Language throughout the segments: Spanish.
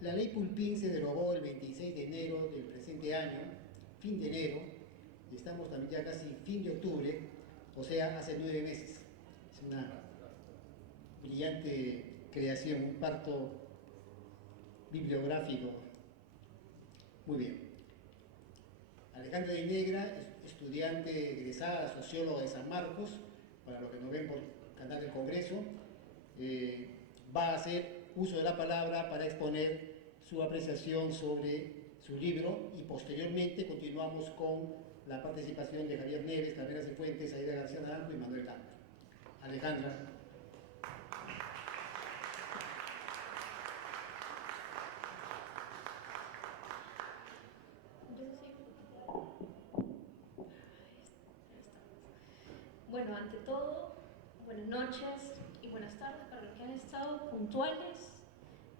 La ley Pulpín se derogó el 26 de enero del presente año, fin de enero, y estamos también ya casi fin de octubre, o sea, hace 9 meses. Es una brillante creación, un parto bibliográfico. Muy bien. Alejandra de Negra, estudiante egresada, socióloga de San Marcos, para los que nos ven por canal del Congreso, va a hacer uso de la palabra para exponer su apreciación sobre su libro y posteriormente continuamos con la participación de Javier Neves, Carrera Cifuentes, Aida García Naranjo y Manuel Campos. Alejandra. Bueno, ante todo, buenas noches y buenas tardes para los que han estado puntuales,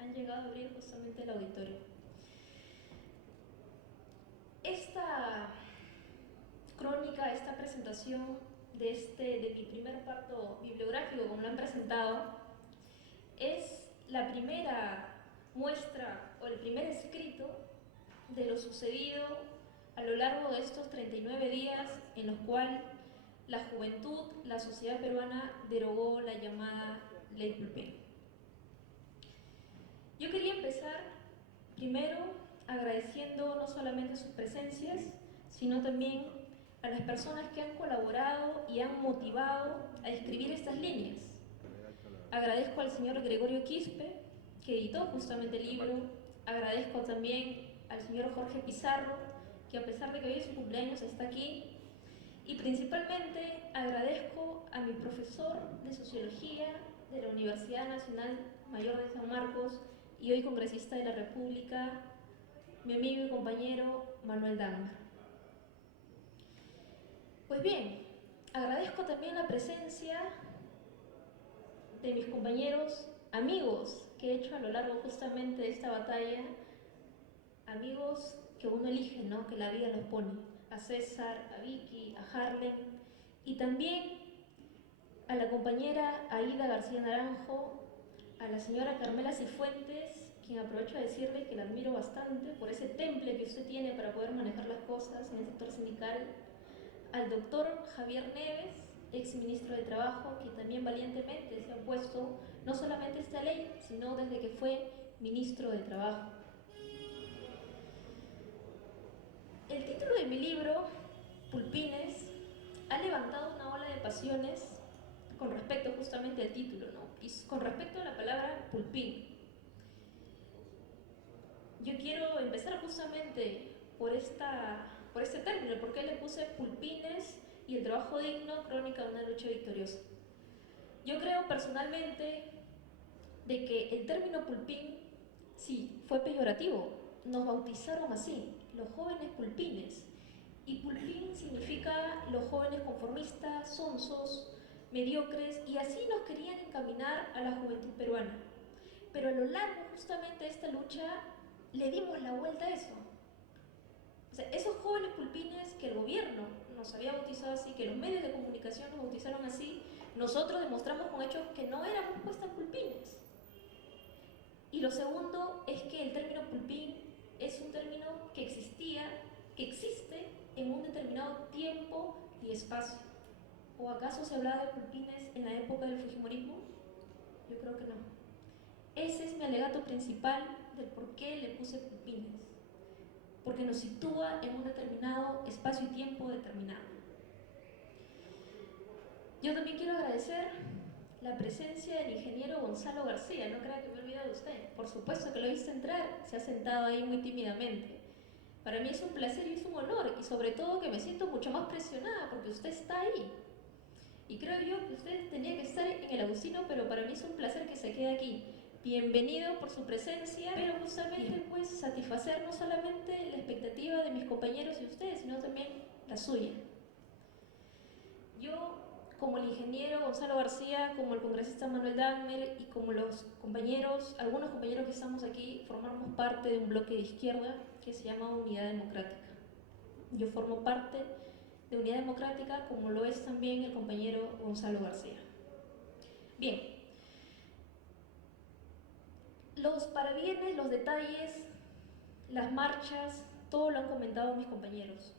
han llegado a abrir justamente el auditorio. Esta crónica, esta presentación de mi primer parto bibliográfico, como lo han presentado, es la primera muestra o el primer escrito de lo sucedido a lo largo de estos 39 días en los cuales la juventud, la sociedad peruana derogó la llamada Ley Pulpín. Yo quería empezar primero agradeciendo no solamente sus presencias, sino también a las personas que han colaborado y han motivado a escribir estas líneas. Agradezco al señor Gregorio Quispe, que editó justamente el libro. Agradezco también al señor Jorge Pizarro, que a pesar de que hoy es su cumpleaños está aquí. Y principalmente agradezco a mi profesor de Sociología de la Universidad Nacional Mayor de San Marcos y hoy congresista de la República, mi amigo y compañero Manuel Dangmer. Pues bien, agradezco también la presencia de mis compañeros, amigos que he hecho a lo largo justamente de esta batalla, amigos que uno elige, ¿no? Que la vida los pone. A César, a Vicky, a Harlem y también a la compañera Aida García Naranjo, a la señora Carmela Cifuentes, quien aprovecho a decirle que la admiro bastante por ese temple que usted tiene para poder manejar las cosas en el sector sindical, al doctor Javier Neves, ex ministro de Trabajo, que también valientemente se ha opuesto no solamente a esta ley, sino desde que fue ministro de Trabajo. El título de mi libro, Pulpines, ha levantado una ola de pasiones con respecto justamente al título, ¿no? Y con respecto a la palabra pulpín. Yo quiero empezar justamente por este término, porque le puse pulpines y el trabajo digno, crónica de una lucha victoriosa. Yo creo personalmente de que el término pulpín, sí, fue peyorativo. Nos bautizaron así, los jóvenes pulpines. Y pulpín significa los jóvenes conformistas, sonsos, mediocres, y así nos querían encaminar a la juventud peruana. Pero a lo largo justamente de esta lucha le dimos la vuelta a eso. O sea, esos jóvenes pulpines que el gobierno nos había bautizado así, que los medios de comunicación nos bautizaron así, nosotros demostramos con hechos que no éramos pues tan pulpines. Y lo segundo es que el término pulpín es un término que existía, que existe en un determinado tiempo y espacio. ¿O acaso se hablaba de pulpines en la época del fujimorismo? Yo creo que no. Ese es mi alegato principal del por qué le puse pulpines. Porque nos sitúa en un determinado espacio y tiempo determinado. Yo también quiero agradecer la presencia del ingeniero Gonzalo García. No crea que me he olvidado de usted. Por supuesto que lo hice entrar, se ha sentado ahí muy tímidamente. Para mí es un placer y es un honor, y sobre todo que me siento mucho más presionada porque usted está ahí. Y creo yo que usted tenía que estar en el Agustino, pero para mí es un placer que se quede aquí. Bienvenido por su presencia, pero justamente pues satisfacer no solamente la expectativa de mis compañeros y ustedes, sino también la suya. Yo, como el ingeniero Gonzalo García, como el congresista Manuel Dangmer y como los compañeros, algunos compañeros que estamos aquí, formamos parte de un bloque de izquierda que se llama Unidad Democrática. Yo formo parte de Unidad Democrática, como lo es también el compañero Gonzalo García. Bien, Los parabienes, los detalles, las marchas, todo lo han comentado mis compañeros.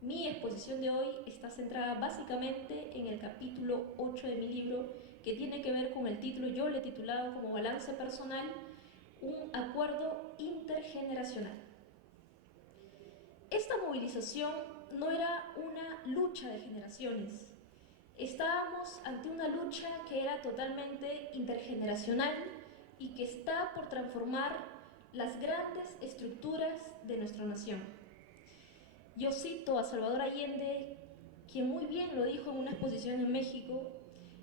Mi exposición de hoy está centrada básicamente en el capítulo 8 de mi libro, que tiene que ver con el título, yo le he titulado como Balance Personal, un acuerdo intergeneracional. Esta movilización no era una lucha de generaciones. Estábamos ante una lucha que era totalmente intergeneracional y que está por transformar las grandes estructuras de nuestra nación. Yo cito a Salvador Allende, quien muy bien lo dijo en una exposición en México: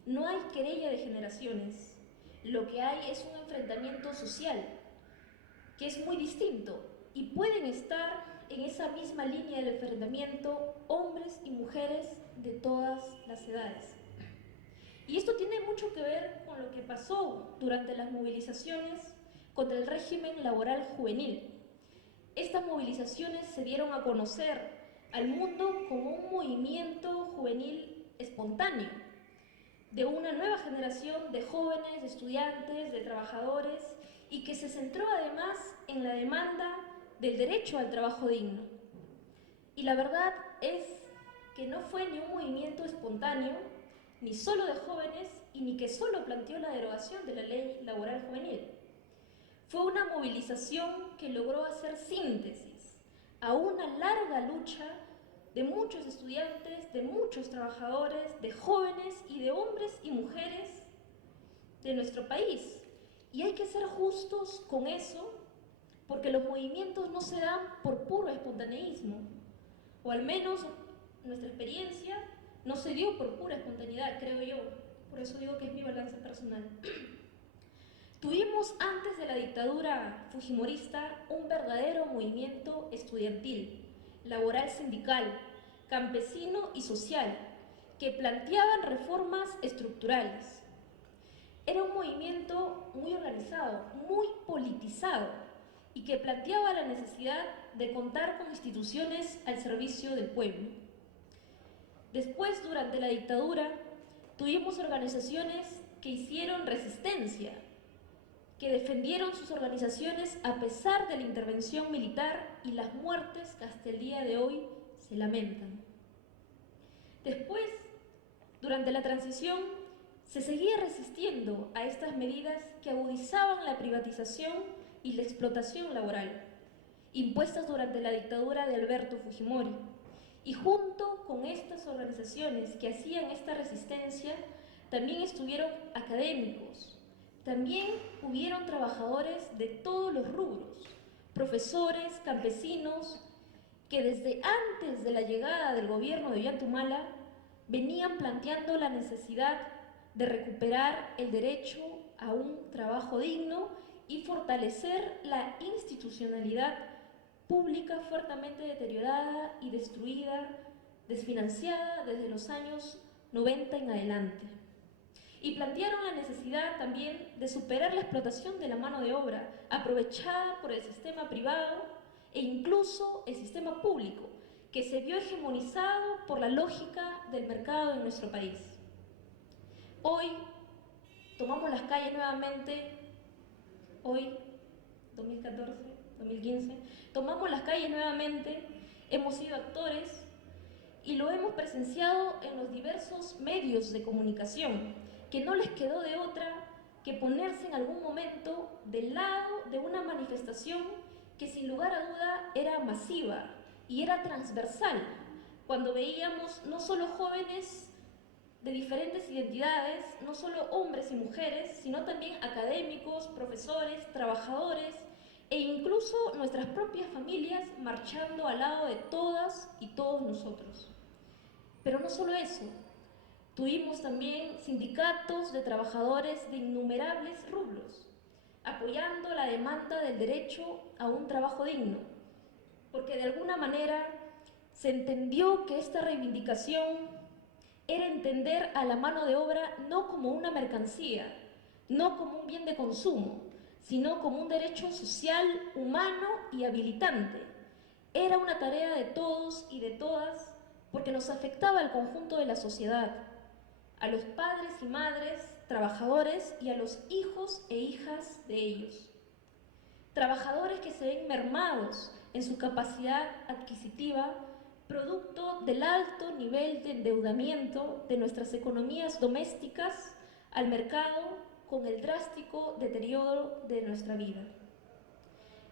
no hay querella de generaciones, lo que hay es un enfrentamiento social, que es muy distinto, y pueden estar en esa misma línea del enfrentamiento hombres y mujeres de todas las edades. Y esto tiene mucho que ver con lo que pasó durante las movilizaciones contra el régimen laboral juvenil. Estas movilizaciones se dieron a conocer al mundo como un movimiento juvenil espontáneo, de una nueva generación de jóvenes, de estudiantes, de trabajadores, y que se centró además en la demanda del derecho al trabajo digno. Y la verdad es que no fue ni un movimiento espontáneo, ni solo de jóvenes, y ni que solo planteó la derogación de la ley laboral juvenil. Fue una movilización que logró hacer síntesis a una larga lucha de muchos estudiantes, de muchos trabajadores, de jóvenes y de hombres y mujeres de nuestro país. Y hay que ser justos con eso, porque los movimientos no se dan por puro espontaneísmo, o al menos nuestra experiencia no se dio por pura espontaneidad, creo yo. Por eso digo que es mi balance personal. Tuvimos antes de la dictadura fujimorista un verdadero movimiento estudiantil, laboral, sindical, campesino y social, que planteaban reformas estructurales. Era un movimiento muy organizado, muy politizado, y que planteaba la necesidad de contar con instituciones al servicio del pueblo. Después, durante la dictadura, tuvimos organizaciones que hicieron resistencia, que defendieron sus organizaciones a pesar de la intervención militar y las muertes que hasta el día de hoy se lamentan. Después, durante la transición, se seguía resistiendo a estas medidas que agudizaban la privatización y la explotación laboral, impuestas durante la dictadura de Alberto Fujimori. Y junto con estas organizaciones que hacían esta resistencia, también estuvieron académicos, también hubieron trabajadores de todos los rubros, profesores, campesinos, que desde antes de la llegada del gobierno de Ollantumala venían planteando la necesidad de recuperar el derecho a un trabajo digno y fortalecer la institucionalidad pública fuertemente deteriorada y destruida, desfinanciada desde los años 90 en adelante. Y plantearon la necesidad también de superar la explotación de la mano de obra, aprovechada por el sistema privado e incluso el sistema público, que se vio hegemonizado por la lógica del mercado en nuestro país. Hoy tomamos las calles nuevamente, hoy, 2014, 2015, tomamos las calles nuevamente, hemos sido actores y lo hemos presenciado en los diversos medios de comunicación, que no les quedó de otra que ponerse en algún momento del lado de una manifestación que sin lugar a duda era masiva y era transversal, cuando veíamos no solo jóvenes de diferentes identidades, no solo hombres y mujeres, sino también académicos, profesores, trabajadores e incluso nuestras propias familias marchando al lado de todas y todos nosotros. Pero no solo eso, tuvimos también sindicatos de trabajadores de innumerables rubros, apoyando la demanda del derecho a un trabajo digno, porque de alguna manera se entendió que esta reivindicación era entender a la mano de obra no como una mercancía, no como un bien de consumo, sino como un derecho social, humano y habilitante. Era una tarea de todos y de todas porque nos afectaba al conjunto de la sociedad, a los padres y madres, trabajadores y a los hijos e hijas de ellos. trabajadores que se ven mermados en su capacidad adquisitiva, producto del alto nivel de endeudamiento de nuestras economías domésticas al mercado con el drástico deterioro de nuestra vida.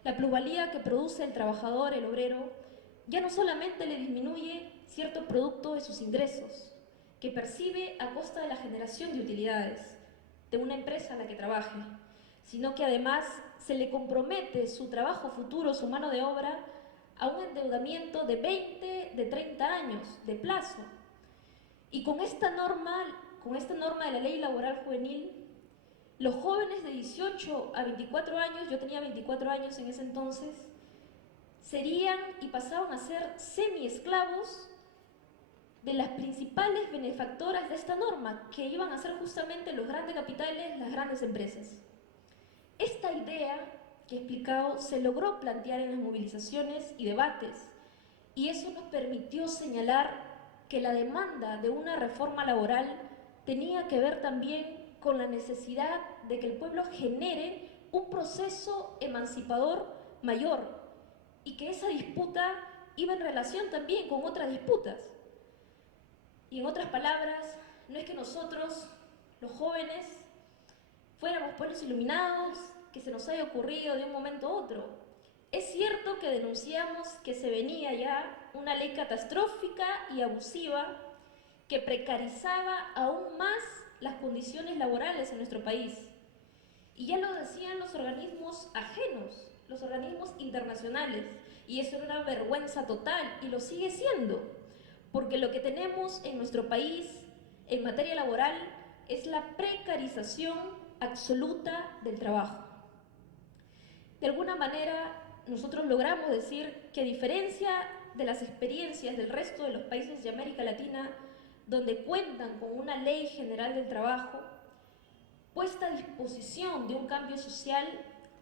La plusvalía que produce el trabajador, el obrero, ya no solamente le disminuye cierto producto de sus ingresos, que percibe a costa de la generación de utilidades de una empresa a la que trabaje, sino que además se le compromete su trabajo futuro, su mano de obra, a un endeudamiento de 20, de 30 años de plazo. Y con esta norma de la Ley Laboral Juvenil, los jóvenes de 18 a 24 años, yo tenía 24 años en ese entonces, serían y pasaban a ser semi-esclavos de las principales benefactoras de esta norma, que iban a ser justamente los grandes capitales, las grandes empresas. Esta idea que he explicado se logró plantear en las movilizaciones y debates, y eso nos permitió señalar que la demanda de una reforma laboral tenía que ver también con la necesidad de que el pueblo genere un proceso emancipador mayor, y que esa disputa iba en relación también con otras disputas. Y en otras palabras, no es que nosotros, los jóvenes, fuéramos pueblos iluminados, que se nos haya ocurrido de un momento a otro. Es cierto que denunciamos que se venía ya una ley catastrófica y abusiva que precarizaba aún más las condiciones laborales en nuestro país. Y ya lo decían los organismos ajenos, los organismos internacionales, y eso era una vergüenza total, y lo sigue siendo, porque lo que tenemos en nuestro país en materia laboral es la precarización absoluta del trabajo. De alguna manera, nosotros logramos decir que, a diferencia de las experiencias del resto de los países de América Latina, donde cuentan con una ley general del trabajo, puesta a disposición de un cambio social,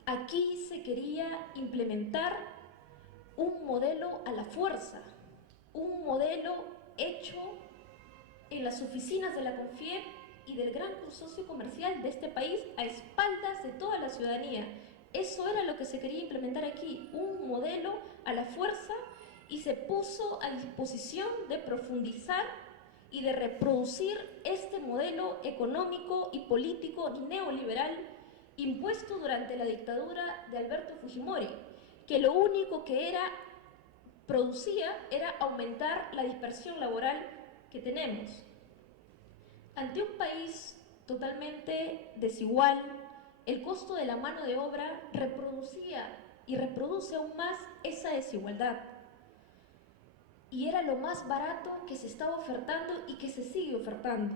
aquí se quería implementar un modelo a la fuerza, un modelo hecho en las oficinas de la CONFIEP y del gran consorcio comercial de este país a espaldas de toda la ciudadanía. Eso era lo que se quería implementar aquí, un modelo a la fuerza, y se puso a disposición de profundizar y de reproducir este modelo económico y político neoliberal impuesto durante la dictadura de Alberto Fujimori, que lo único que producía era aumentar la dispersión laboral que tenemos. Ante un país totalmente desigual, el costo de la mano de obra reproducía y reproduce aún más esa desigualdad. Y era lo más barato que se estaba ofertando y que se sigue ofertando.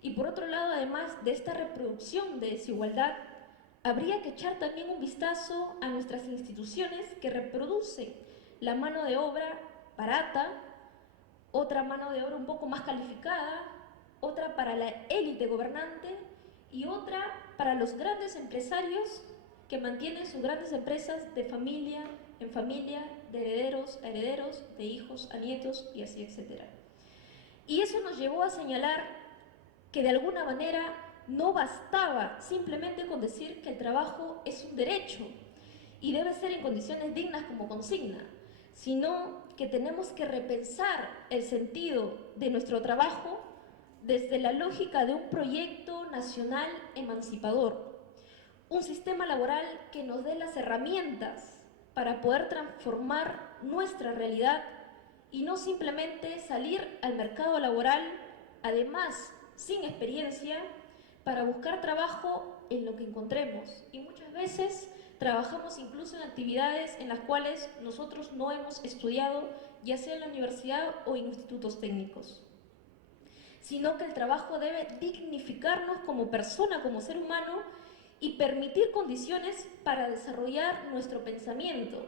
Y por otro lado, además de esta reproducción de desigualdad, habría que echar también un vistazo a nuestras instituciones que reproducen la mano de obra barata, otra mano de obra un poco más calificada, otra para la élite gobernante y otra para los grandes empresarios que mantienen sus grandes empresas de familia en familia, de herederos a herederos, de hijos a nietos y así, etc. Y eso nos llevó a señalar que de alguna manera no bastaba simplemente con decir que el trabajo es un derecho y debe ser en condiciones dignas como consigna, sino que tenemos que repensar el sentido de nuestro trabajo desde la lógica de un proyecto nacional emancipador, un sistema laboral que nos dé las herramientas para poder transformar nuestra realidad y no simplemente salir al mercado laboral, además sin experiencia, para buscar trabajo en lo que encontremos. Y muchas veces trabajamos incluso en actividades en las cuales nosotros no hemos estudiado, ya sea en la universidad o en institutos técnicos. Sino que el trabajo debe dignificarnos como persona, como ser humano, y permitir condiciones para desarrollar nuestro pensamiento,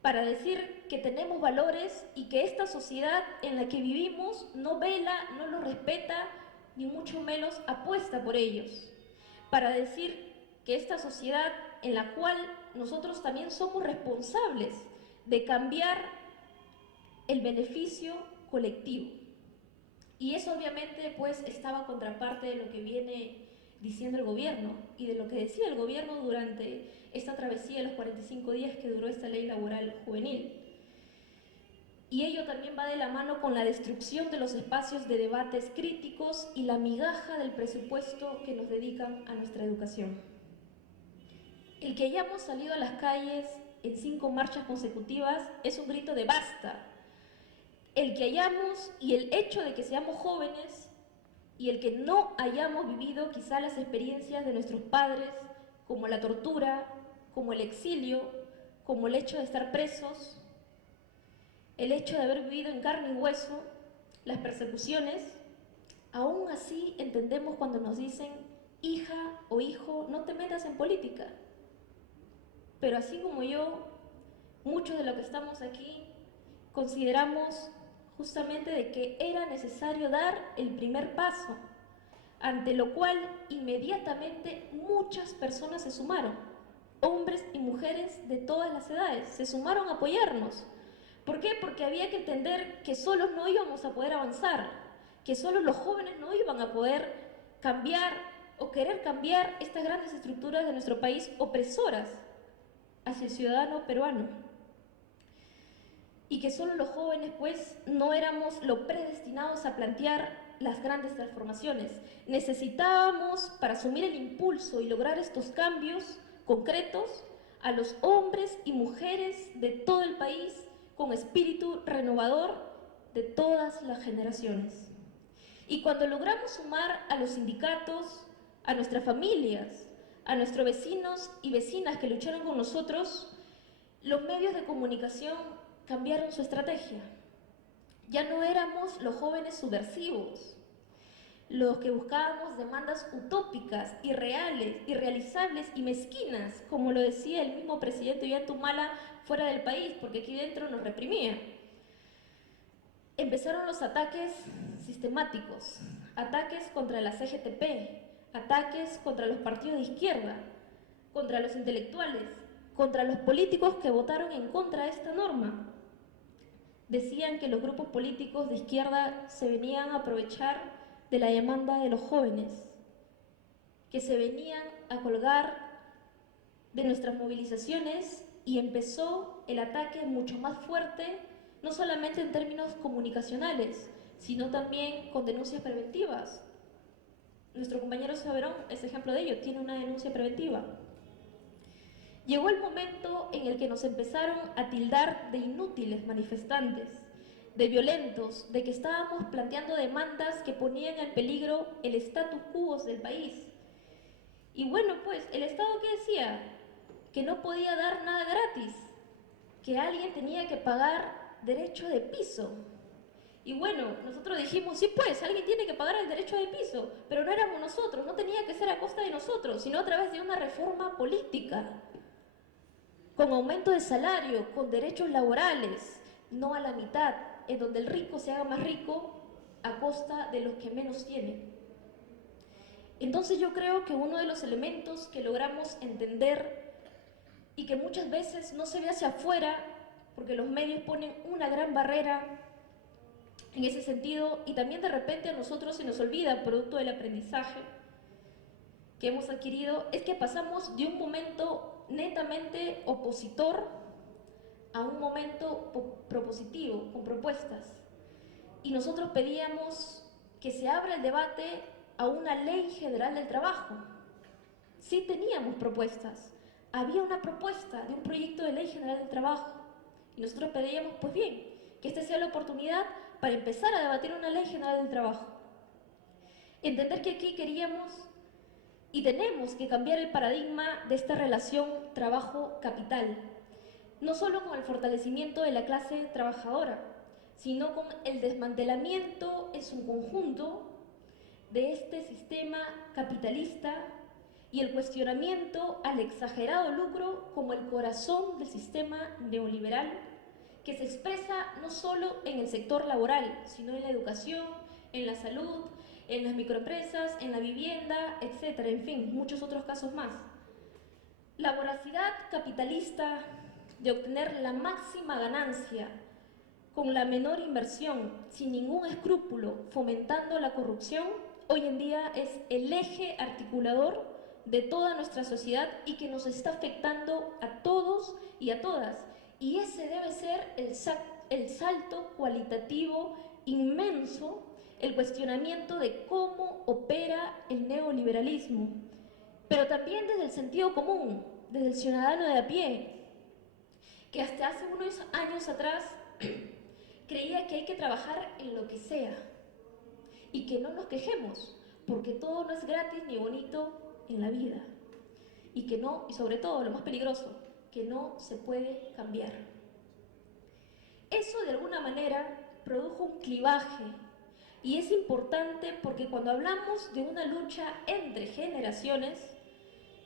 para decir que tenemos valores y que esta sociedad en la que vivimos no vela, no los respeta, ni mucho menos apuesta por ellos, para decir que esta sociedad en la cual nosotros también somos responsables de cambiar el beneficio colectivo. Y eso obviamente pues estaba contraparte de lo que viene diciendo el gobierno y de lo que decía el gobierno durante esta travesía de los 45 días que duró esta ley laboral juvenil. Y ello también va de la mano con la destrucción de los espacios de debates críticos y la migaja del presupuesto que nos dedican a nuestra educación. El que hayamos salido a las calles en 5 marchas consecutivas es un grito de basta. El que hayamos y el hecho de que seamos jóvenes y el que no hayamos vivido quizá las experiencias de nuestros padres, como la tortura, como el exilio, como el hecho de estar presos, el hecho de haber vivido en carne y hueso las persecuciones, aún así entendemos cuando nos dicen, hija o hijo, no te metas en política. Pero así como yo, muchos de los que estamos aquí consideramos justamente de que era necesario dar el primer paso, ante lo cual inmediatamente muchas personas se sumaron, hombres y mujeres de todas las edades, se sumaron a apoyarnos. ¿Por qué? Porque había que entender que solos no íbamos a poder avanzar, que solos los jóvenes no iban a poder cambiar o querer cambiar estas grandes estructuras de nuestro país opresoras hacia el ciudadano peruano. Y que solo los jóvenes, pues, no éramos los predestinados a plantear las grandes transformaciones. Necesitábamos, para asumir el impulso y lograr estos cambios concretos, a los hombres y mujeres de todo el país con espíritu renovador de todas las generaciones. Y cuando logramos sumar a los sindicatos, a nuestras familias, a nuestros vecinos y vecinas que lucharon con nosotros, los medios de comunicación cambiaron su estrategia. Ya no éramos los jóvenes subversivos, los que buscábamos demandas utópicas, irreales, irrealizables y mezquinas, como lo decía el mismo presidente Ollanta fuera del país, porque aquí dentro nos reprimía. Empezaron los ataques sistemáticos, ataques contra la CGTP, ataques contra los partidos de izquierda, contra los intelectuales, contra los políticos que votaron en contra de esta norma. Decían que los grupos políticos de izquierda se venían a aprovechar de la demanda de los jóvenes, que se venían a colgar de nuestras movilizaciones, y empezó el ataque mucho más fuerte, no solamente en términos comunicacionales, sino también con denuncias preventivas. Nuestro compañero Saberón es ejemplo de ello, tiene una denuncia preventiva. Llegó el momento en el que nos empezaron a tildar de inútiles manifestantes, de violentos, de que estábamos planteando demandas que ponían en peligro el status quo del país. Y bueno, pues, ¿el Estado qué decía? Que no podía dar nada gratis, que alguien tenía que pagar derecho de piso. Y bueno, nosotros dijimos, sí pues, alguien tiene que pagar el derecho de piso, pero no éramos nosotros, no tenía que ser a costa de nosotros, sino a través de una reforma política, con aumento de salario, con derechos laborales, no a la mitad, en donde el rico se haga más rico a costa de los que menos tienen. Entonces yo creo que uno de los elementos que logramos entender y que muchas veces no se ve hacia afuera, porque los medios ponen una gran barrera en ese sentido, y también de repente a nosotros se nos olvida, producto del aprendizaje que hemos adquirido, es que pasamos de un momento netamente opositor a un momento propositivo, con propuestas. Y nosotros pedíamos que se abra el debate a una ley general del trabajo. Sí teníamos propuestas, había una propuesta de un proyecto de ley general del trabajo, y nosotros pedíamos, pues bien, que esta sea la oportunidad para empezar a debatir una ley general del trabajo. Entender que aquí queríamos y tenemos que cambiar el paradigma de esta relación trabajo-capital, no solo con el fortalecimiento de la clase trabajadora, sino con el desmantelamiento en su conjunto de este sistema capitalista y el cuestionamiento al exagerado lucro como el corazón del sistema neoliberal, que se expresa no solo en el sector laboral, sino en la educación, en la salud, en las microempresas, en la vivienda, etcétera, en fin, muchos otros casos más. La voracidad capitalista de obtener la máxima ganancia con la menor inversión, sin ningún escrúpulo, fomentando la corrupción, hoy en día es el eje articulador de toda nuestra sociedad y que nos está afectando a todos y a todas. Y ese debe ser el salto cualitativo inmenso, el cuestionamiento de cómo opera el neoliberalismo, pero también desde el sentido común, desde el ciudadano de a pie, que hasta hace unos años atrás creía que hay que trabajar en lo que sea y que no nos quejemos, porque todo no es gratis ni bonito en la vida, y que no, y sobre todo lo más peligroso, que no se puede cambiar. Eso de alguna manera produjo un clivaje, y es importante porque cuando hablamos de una lucha entre generaciones,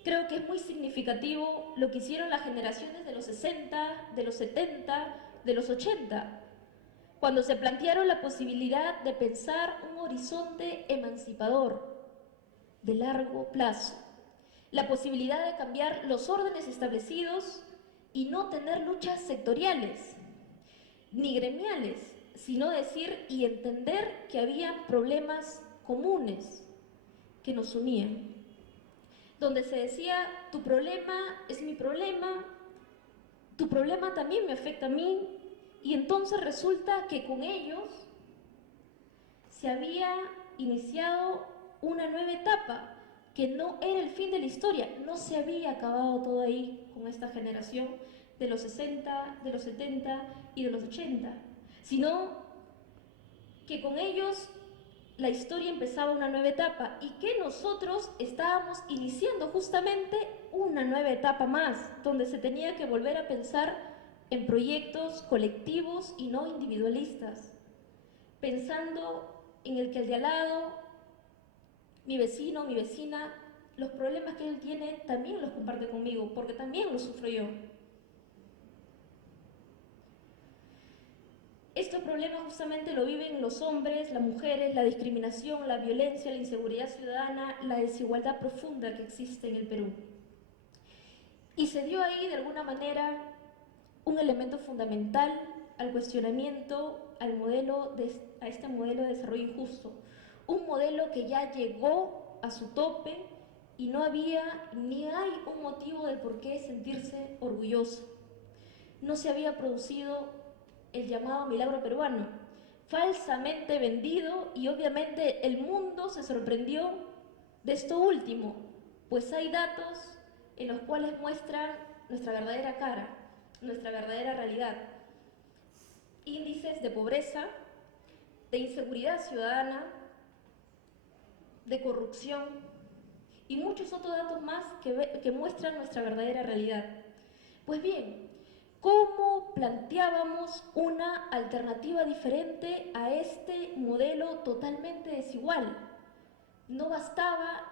creo que es muy significativo lo que hicieron las generaciones de los 60, de los 70, de los 80, cuando se plantearon la posibilidad de pensar un horizonte emancipador de largo plazo, la posibilidad de cambiar los órdenes establecidos y no tener luchas sectoriales ni gremiales, sino decir y entender que había problemas comunes que nos unían, donde se decía, tu problema es mi problema, tu problema también me afecta a mí, y entonces resulta que con ellos se había iniciado una nueva etapa, que no era el fin de la historia, no se había acabado todo ahí con esta generación de los 60, de los 70 y de los 80, sino que con ellos la historia empezaba una nueva etapa y que nosotros estábamos iniciando justamente una nueva etapa más, donde se tenía que volver a pensar en proyectos colectivos y no individualistas, pensando en el que el de al lado, mi vecino, mi vecina, los problemas que él tiene también los comparte conmigo, porque también los sufro yo. Estos problemas justamente lo viven los hombres, las mujeres, la discriminación, la violencia, la inseguridad ciudadana, la desigualdad profunda que existe en el Perú. Y se dio ahí, de alguna manera, un elemento fundamental al cuestionamiento a este modelo de desarrollo injusto. Un modelo que ya llegó a su tope y no había ni hay un motivo del por qué sentirse orgulloso. No se había producido el llamado milagro peruano, falsamente vendido, y obviamente el mundo se sorprendió de esto último, pues hay datos en los cuales muestran nuestra verdadera cara, nuestra verdadera realidad. Índices de pobreza, de inseguridad ciudadana, de corrupción y muchos otros datos más que muestran nuestra verdadera realidad. Pues bien, ¿cómo planteábamos una alternativa diferente a este modelo totalmente desigual? No bastaba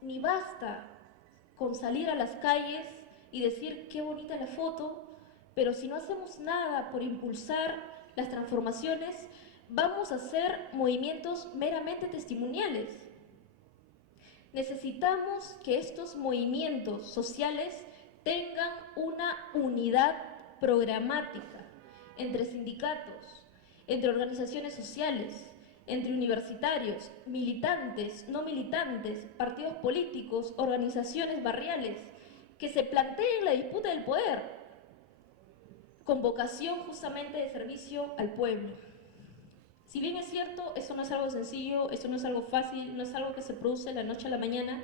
ni basta con salir a las calles y decir qué bonita la foto, pero si no hacemos nada por impulsar las transformaciones, vamos a hacer movimientos meramente testimoniales. Necesitamos que estos movimientos sociales tengan una unidad programática entre sindicatos, entre organizaciones sociales, entre universitarios, militantes, no militantes, partidos políticos, organizaciones barriales, que se planteen la disputa del poder, con vocación justamente de servicio al pueblo. Si bien es cierto, esto no es algo sencillo, esto no es algo fácil, no es algo que se produce de la noche a la mañana,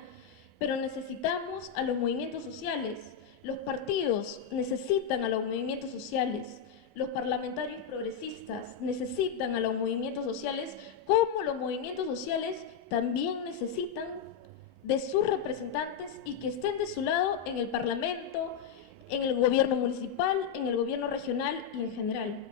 pero necesitamos a los movimientos sociales, los partidos necesitan a los movimientos sociales, los parlamentarios progresistas necesitan a los movimientos sociales, como los movimientos sociales también necesitan de sus representantes y que estén de su lado en el Parlamento, en el gobierno municipal, en el gobierno regional y en general.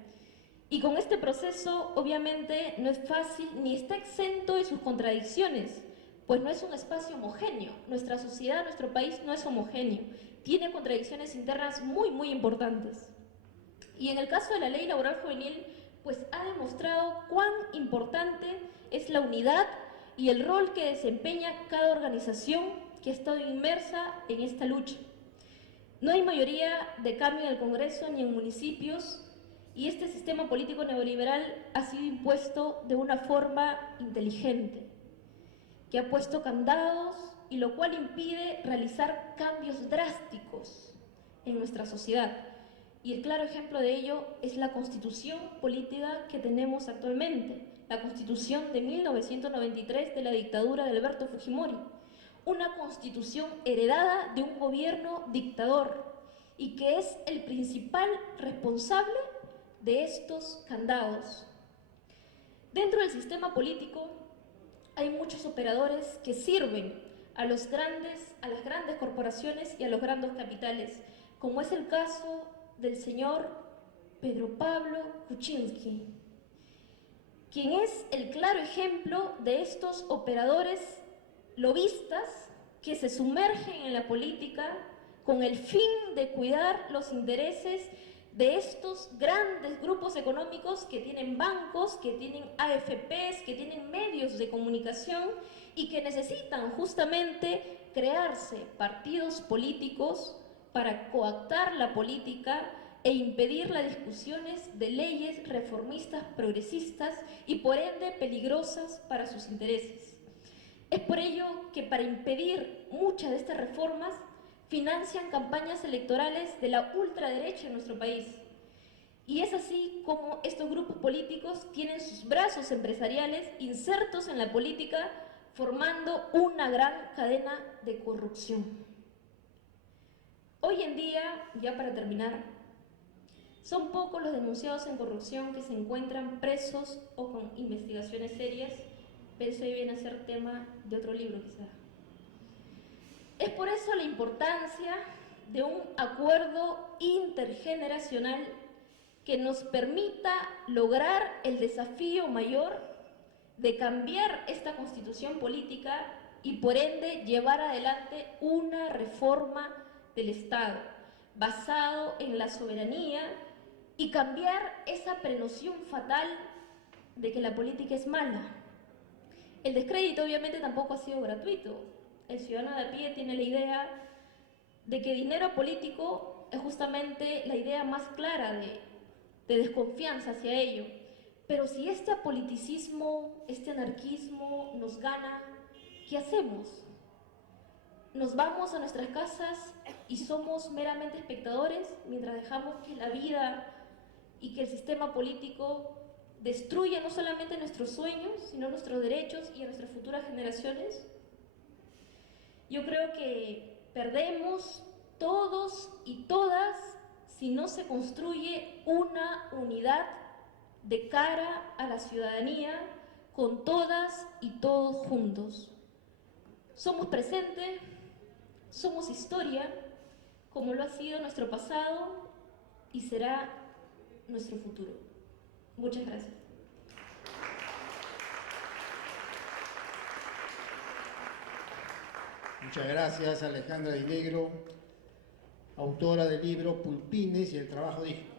Y con este proceso, obviamente, no es fácil ni está exento de sus contradicciones, pues no es un espacio homogéneo. Nuestra sociedad, nuestro país no es homogéneo. Tiene contradicciones internas muy, muy importantes. Y en el caso de la Ley Laboral Juvenil, pues ha demostrado cuán importante es la unidad y el rol que desempeña cada organización que ha estado inmersa en esta lucha. No hay mayoría de cambio en el Congreso ni en municipios, y este sistema político neoliberal ha sido impuesto de una forma inteligente. que ha puesto candados y lo cual impide realizar cambios drásticos en nuestra sociedad. Y el claro ejemplo de ello es la constitución política que tenemos actualmente, la constitución de 1993 de la dictadura de Alberto Fujimori, una constitución heredada de un gobierno dictador y que es el principal responsable de estos candados. Dentro del sistema político hay muchos operadores que sirven a las grandes corporaciones y a los grandes capitales, como es el caso del señor Pedro Pablo Kuczynski, quien es el claro ejemplo de estos operadores lobistas que se sumergen en la política con el fin de cuidar los intereses de estos grandes grupos económicos que tienen bancos, que tienen AFPs, que tienen medios de comunicación y que necesitan justamente crearse partidos políticos para coactar la política e impedir las discusiones de leyes reformistas progresistas y por ende peligrosas para sus intereses. Es por ello que para impedir muchas de estas reformas financian campañas electorales de la ultraderecha en nuestro país. Y es así como estos grupos políticos tienen sus brazos empresariales insertos en la política, formando una gran cadena de corrupción. Hoy en día, ya para terminar, son pocos los denunciados en corrupción que se encuentran presos o con investigaciones serias, pero eso viene a ser tema de otro libro quizá. Es por eso la importancia de un acuerdo intergeneracional que nos permita lograr el desafío mayor de cambiar esta constitución política y por ende llevar adelante una reforma del Estado basado en la soberanía y cambiar esa prenoción fatal de que la política es mala. El descrédito obviamente tampoco ha sido gratuito. El ciudadano de a pie tiene la idea de que dinero político es justamente la idea más clara de desconfianza hacia ello. Pero si este apoliticismo, este anarquismo nos gana, ¿qué hacemos? ¿Nos vamos a nuestras casas y somos meramente espectadores mientras dejamos que la vida y que el sistema político destruya no solamente nuestros sueños, sino nuestros derechos y a nuestras futuras generaciones? Yo creo que perdemos todos y todas si no se construye una unidad de cara a la ciudadanía con todas y todos juntos. Somos presente, somos historia, como lo ha sido nuestro pasado y será nuestro futuro. Muchas gracias. Muchas gracias, Alejandra Di Negro, autora del libro Pulpines y el trabajo digno.